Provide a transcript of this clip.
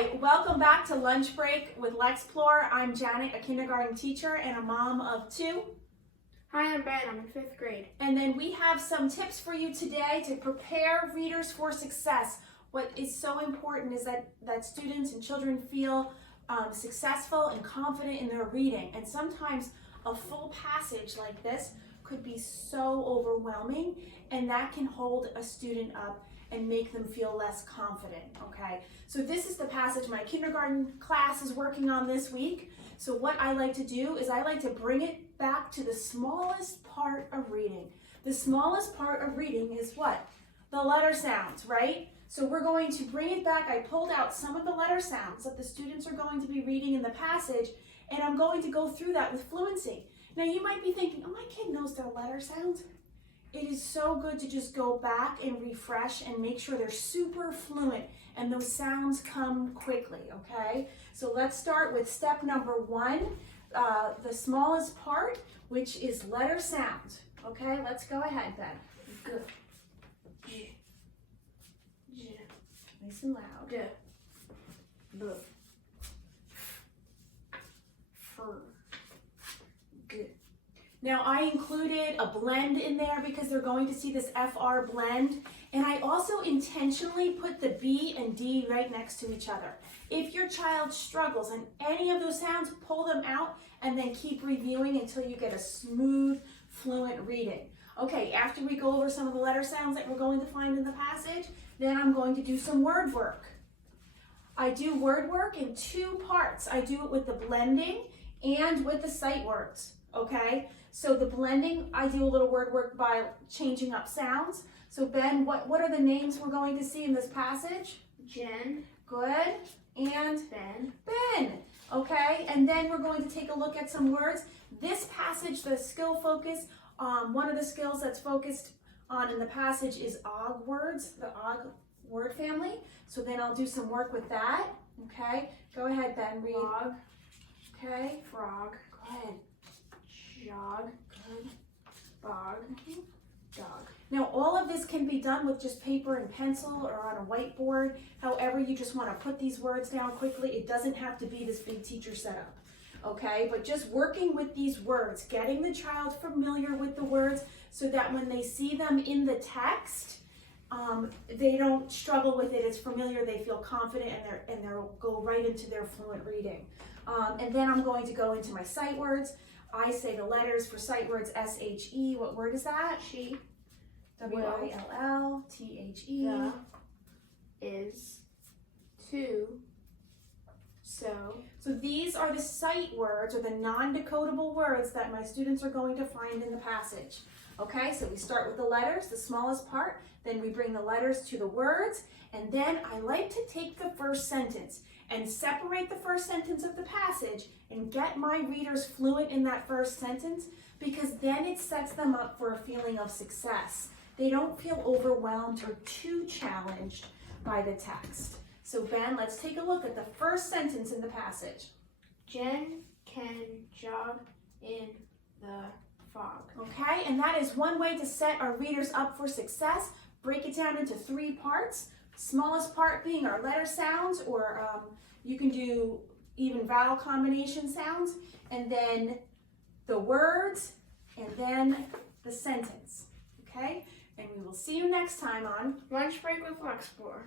Hi, welcome back to Lunch Break with Lexplore. I'm Janet, a kindergarten teacher and a mom of 2. Hi, I'm Ben. I'm in 5th grade. And then we have some tips for you today to prepare readers for success. What is so important is that students and children feel successful and confident in their reading. And sometimes a full passage like this could be so overwhelming, and that can hold a student up and make them feel less confident, okay? So this is the passage my kindergarten class is working on this week. So what I like to do is I like to bring it back to the smallest part of reading. The smallest part of reading is what? The letter sounds, right? So we're going to bring it back. I pulled out some of the letter sounds that the students are going to be reading in the passage, and I'm going to go through that with fluency. Now you might be thinking, oh, my kid knows their letter sounds. It is so good to just go back and refresh and make sure they're super fluent and those sounds come quickly, okay? So let's start with step number 1, the smallest part, which is letter sounds. Okay, let's go ahead then. Good. J. J. Nice and loud. D. B. Fur. Good. Now I included a blend in there because they're going to see this FR blend, and I also intentionally put the B and D right next to each other. If your child struggles in any of those sounds, pull them out and then keep reviewing until you get a smooth, fluent reading. Okay, after we go over some of the letter sounds that we're going to find in the passage, then I'm going to do some word work. I do word work in 2 parts. I do it with the blending and with the sight words, okay? So the blending, I do a little word work by changing up sounds. So Ben, what are the names we're going to see in this passage? Jen. Good. And Ben. Ben. Okay, and then we're going to take a look at some words. This passage, the skill focus, one of the skills that's focused on in the passage is OG words, the OG word family. So then I'll do some work with that. Okay, go ahead, Ben, read. Log. Okay, Frog. go ahead. Jog. Good. Bog. Dog. Now all of this can be done with just paper and pencil or on a whiteboard. However you just want to put these words down quickly. It doesn't have to be this big teacher setup. Okay, but just working with these words, getting the child familiar with the words so that when they see them in the text, they don't struggle with it. It's familiar, they feel confident, and they'll go right into their fluent reading. And then I'm going to go into my sight words. I say the letters for sight words, S-H-E. What word is that? She. W-I-L-L-T-H-E. The. Is. To. So. So these are the sight words, or the non-decodable words that my students are going to find in the passage. Okay, so we start with the letters, the smallest part, then we bring the letters to the words, and then I like to take the first sentence and separate the first sentence of the passage and get my readers fluent in that first sentence, because then it sets them up for a feeling of success. They don't feel overwhelmed or too challenged by the text. So Ben, let's take a look at the first sentence in the passage. Jen can jog in the fog. Okay, and that is one way to set our readers up for success. Break it down into 3 parts. Smallest part being our letter sounds, or you can do even vowel combination sounds, and then the words, and then the sentence. Okay, and we will see you next time on Lunch Break with Lexplore.